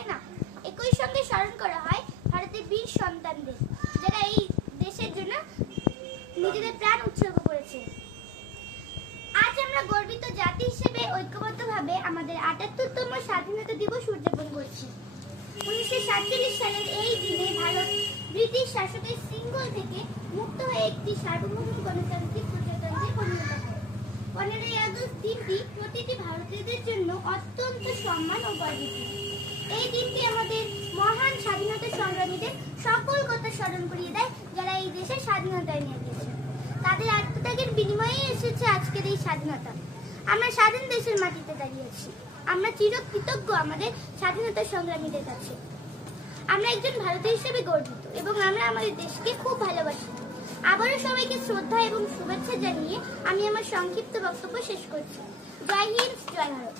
হয় না? একই সঙ্গে স্মরণ করা হয় ভারতের বীর সন্তানদের, যারা এই দেশের জন্য নিজেদের প্রাণ উৎসর্গ করেছে। আজ আমরা গর্বিত জাতি হিসেবে ঐক্যবদ্ধভাবে আমাদের ৭৮তম স্বাধীনতা দিবস উদযাপন করছি। ১৯৪৭ সালের এই দিনে ভারত ব্রিটিশ শাসকের শৃঙ্খল থেকে মুক্ত হয়ে একটি সার্বভৌম গণতান্ত্রিক প্রজাতন্ত্রে পরিণত হয়। ১৫ই আগস্ট দিনটি প্রতিটি ভারতীয়দের জন্য অত্যন্ত সম্মান ও গর্বিত। এই দিনটি আমাদের মহান স্বাধীনতা সংগ্রামীদের সকল কথা স্মরণ করিয়ে দেয়, যারা এই দেশের স্বাধীনতা নিয়ে গেছে। তাদের আত্মত্যাগের বিনিময়েই এসেছে আজকের এই স্বাধীনতা। আমরা স্বাধীন দেশের মাটিতে দাঁড়িয়েছি। আমরা চিরকৃতজ্ঞ আমাদের স্বাধীনতা সংগ্রামীদের কাছে। আমরা একজন ভারতীয় হিসেবে গর্বিত এবং আমরা আমাদের দেশকে খুব ভালোবাসি। আবারও সবাইকে শ্রদ্ধা এবং শুভেচ্ছা জানিয়ে আমি আমার সংক্ষিপ্ত বক্তব্য শেষ করছি। জয় হিন্দ, জয় ভারত।